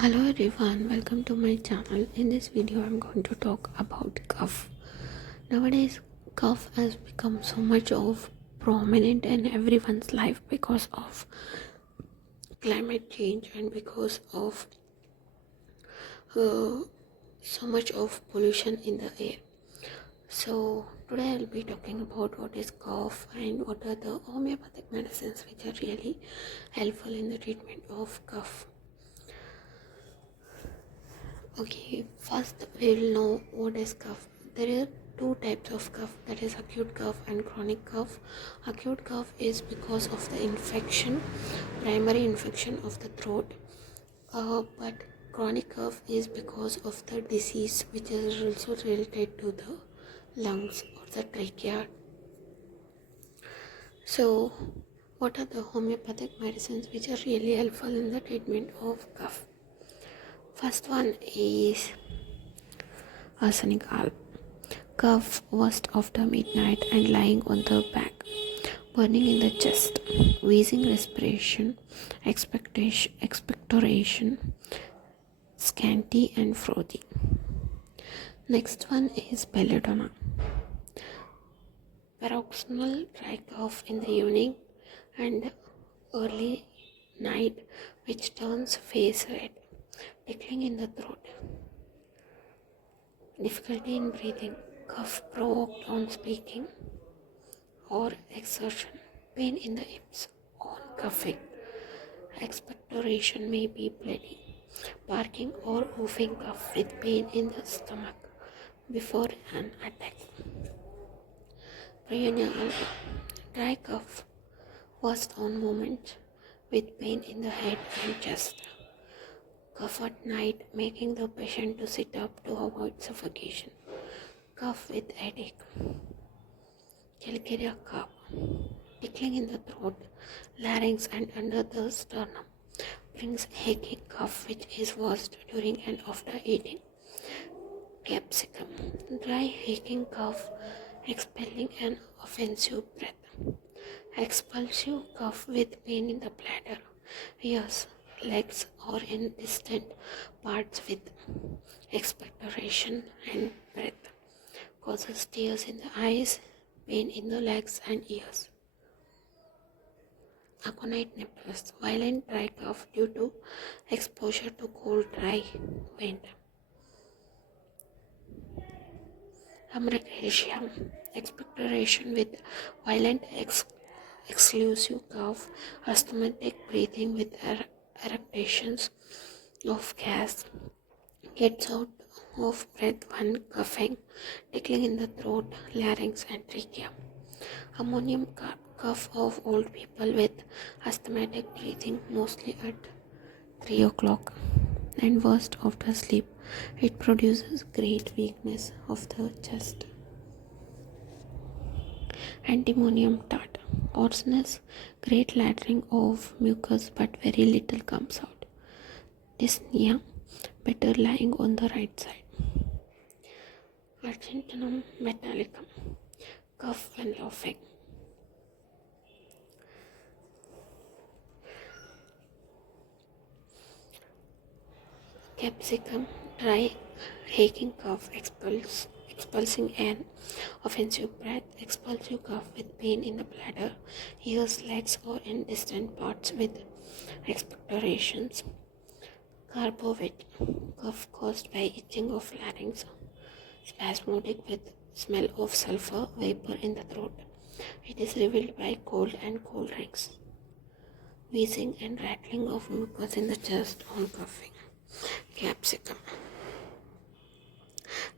Hello everyone, welcome to my channel. In this video, I'm going to talk about cough. Nowadays, cough has become so much of prominent in everyone's life because of climate change and because of uh, so much of pollution in the air. So today I'll be talking about what is cough and what are the homeopathic medicines which are really helpful in the treatment of cough. Okay, first we'll know what is cough. There are two types of cough, that is acute cough and chronic cough. Acute cough is because of the infection, primary infection of the throat, but chronic cough is because of the disease which is also related to the lungs or the trachea. So, what are the homeopathic medicines which are really helpful in the treatment of cough? First one is arsenic alb. Cough worst after midnight and lying on the back, burning in the chest, wheezing respiration, expectoration, scanty and frothy. Next one is belladonna. Paroxysmal dry cough in the evening and early night which turns face red, tickling in the throat, difficulty in breathing, cough provoked on speaking or exertion, pain in the hips on coughing, expectoration may be bloody, barking or woofing cough with pain in the stomach before an attack. Perennial dry cough, worst on movement with pain in the head and chest. Cough at night, making the patient to sit up to avoid suffocation. Cough with headache. Calcarea cough, tickling in the throat, larynx and under the sternum. Brings aching cough which is worst during and after eating. Capsicum, dry aching cough, expelling an offensive breath. Expulsive cough with pain in the bladder, ears, legs or in distant parts with expectoration and breath. Causes tears in the eyes, pain in the legs and ears. Aconite nipples, violent dry cough due to exposure to cold dry wind. Amaracasium, expectoration with violent exclusive cough, asthmatic breathing with eructations of gas, gets out of breath when coughing, tickling in the throat, larynx and trachea. Ammonium cough of old people with asthmatic breathing, mostly at 3 o'clock and worst after sleep. It produces great weakness of the chest. Antimonium tart, hoarseness, great lathering of mucus but very little comes out. Dyspnea, better lying on the right side. Argentinum metallicum, cough when laughing. Capsicum, dry, aching cough, expulsing an offensive breath, expulsive cough with pain in the bladder, ears, legs, or in distant parts with expectorations. Carbovate, cough caused by itching of larynx, spasmodic with smell of sulfur vapor in the throat. It is revealed by cold and cold drinks. Wheezing and rattling of mucus in the chest on coughing. Capsicum,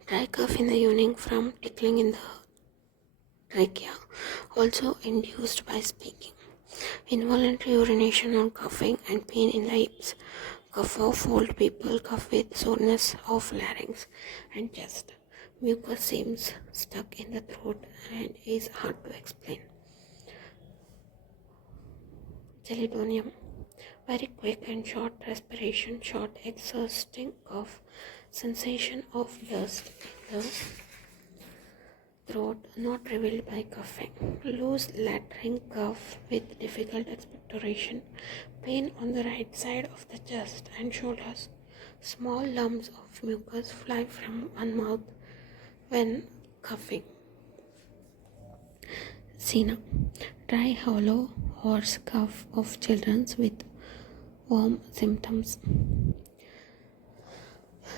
dry cough in the evening from tickling in the trachea, also induced by speaking. Involuntary urination on coughing and pain in the hips. Cough of old people, cough with soreness of larynx and chest. Mucus seems stuck in the throat and is hard to explain. Chelidonium, very quick and short respiration, short exhausting cough, sensation of dust in the throat not revealed by coughing, loose lathering cough with difficult expectoration, pain on the right side of the chest and shoulders, Small lumps of mucus fly from one mouth when coughing. Sina. Dry, hollow, hoarse cough of children with worm symptoms.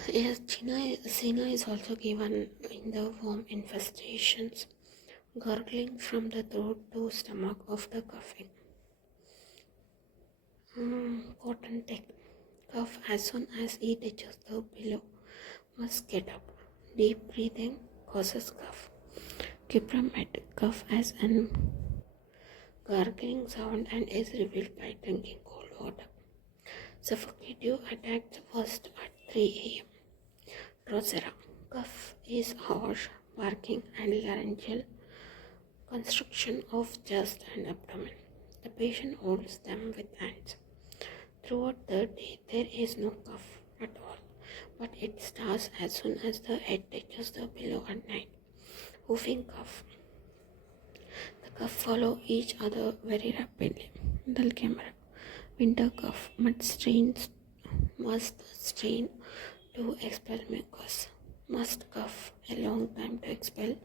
Yes, Sina is also given in the worm infestations. Gurgling from the throat to stomach after coughing. Cotton tick. Cough as soon as he touches the pillow. Must get up. Deep breathing causes cough. Cypramate. Cough as an gargling sound and is revealed by drinking cold water. Suffocative attacks first at 3 a.m. Drosera. Cough is harsh, barking and laryngeal constriction of chest and abdomen. The patient holds them with hands. Throughout the day, there is no cough at all, but it starts as soon as the head touches the pillow at night. Whooping cough. The cough follow each other very rapidly. Dull camera. Winter cough must strain to expel mucus. Must cough a long time to expel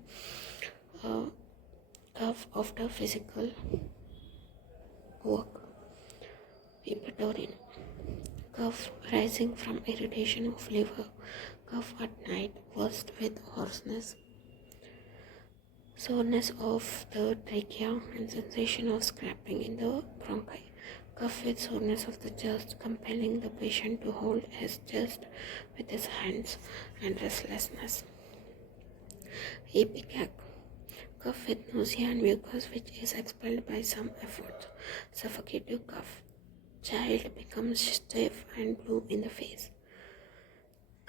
cough after physical work. Peptidine. Cough rising from irritation of liver. Cough at night worst with hoarseness. Soreness of the trachea and sensation of scraping in the bronchi. Cough with soreness of the chest, compelling the patient to hold his chest with his hands and restlessness. Ipecac. Cough with nausea and mucus which is expelled by some effort. Suffocative cough. Child becomes stiff and blue in the face.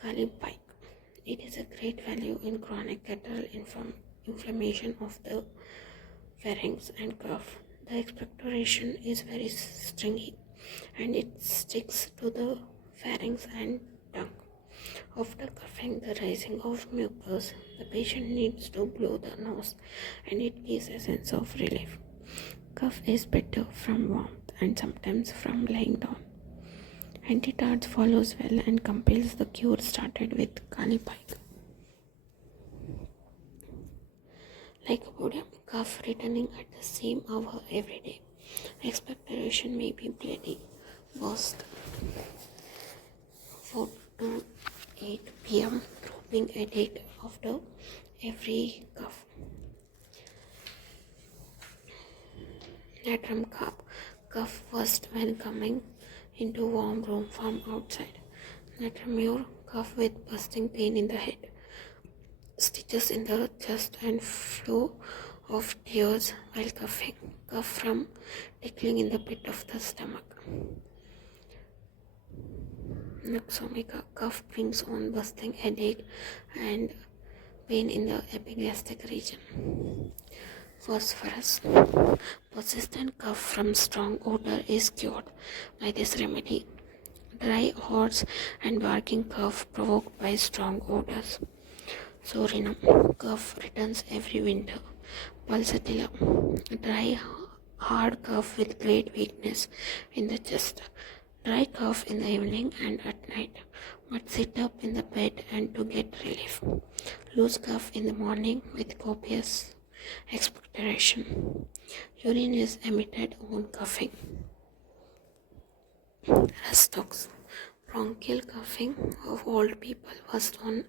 Kalimpike. It is a great value in chronic catarrhal inflammation of the pharynx and cough. The expectoration is very stringy and it sticks to the pharynx and tongue. After coughing the rising of mucus, the patient needs to blow the nose and it gives a sense of relief. Cough is better from warmth and sometimes from lying down. Antitards follows well and compels the cure started with Kalimpike. Lycopodium. Cough returning at the same hour every day. Expectoration may be bloody. Worst 4 to 8 p.m. dropping headache after every cough. Natrum cough. Cough first when coming into warm room from outside. Natremure. Cough with bursting pain in the head. Stitches in the chest and flow of tears while coughing. Cough from tickling in the pit of the stomach. Noxomica. Cough brings on bursting headache and pain in the epigastric region. Phosphorus. Persistent cough from strong odor is cured by this remedy. Dry, hoarse and barking cough provoked by strong odors. Sorinum. Cough returns every winter. Pulsatilla. Dry, hard cough with great weakness in the chest. Dry cough in the evening and at night. But sit up in the bed and to get relief. Loose cough in the morning with copious expectoration. Urine is emitted on coughing. Restox. Bronchial coughing of old people first on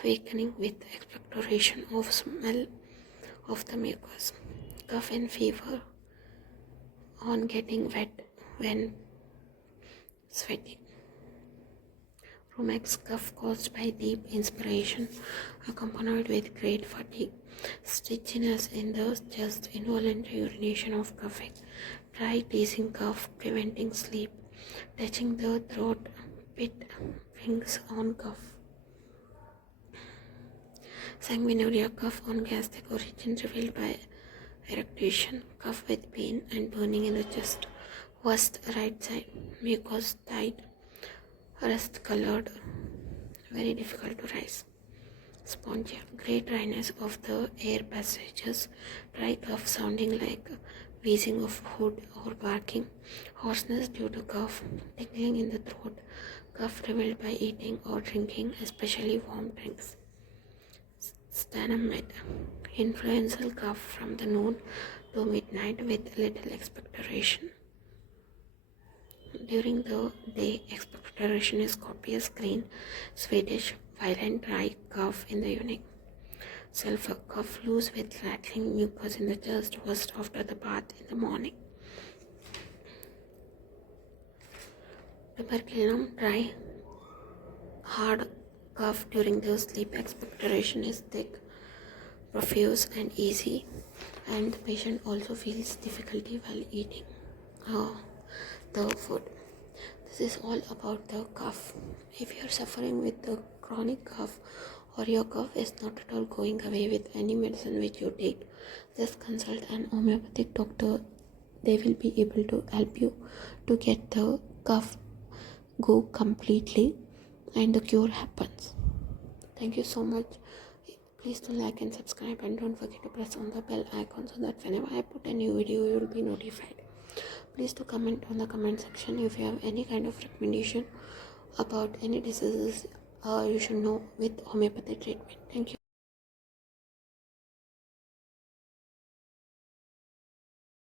awakening with expectoration of smell of the mucus. Cough and fever on getting wet when sweating. Rumex. Cough caused by deep inspiration accompanied with great fatigue. Stitchiness in the chest, involuntary urination of coughing. Dry teasing cough preventing sleep. Touching the throat pit brings on cough. Sanguinuria. Cough on gastric origin revealed by eructation. Cough with pain and burning in the chest. Worst right side. Mucus tight, rust colored, very difficult to rise. Spongia. Great dryness of the air passages. Dry cough sounding like wheezing of wood or barking. Hoarseness due to cough. Tickling in the throat. Cough revealed by eating or drinking, especially warm drinks. Stanamide. Influential cough from the noon to midnight with little expectoration. During the day, expectoration is copious, green, Swedish, violent, dry cough in the evening. Sulfur cough, loose with rattling mucus in the chest, worst after the bath in the morning. Tuberculum, dry, hard cough during the sleep. Expectoration is thick, profuse and easy, and the patient also feels difficulty while eating the food. This is all about the cough. If you are suffering with the chronic cough or your cough is not at all going away with any medicine which you take, just consult an homeopathic doctor. They will be able to help you to get the cough go completely and the cure happens. Thank you so much. Please do like and subscribe, and don't forget to press on the bell icon so that whenever I put a new video you will be notified. Please do comment on the comment section if you have any kind of recommendation about any diseases you should know with homeopathy treatment. Thank you.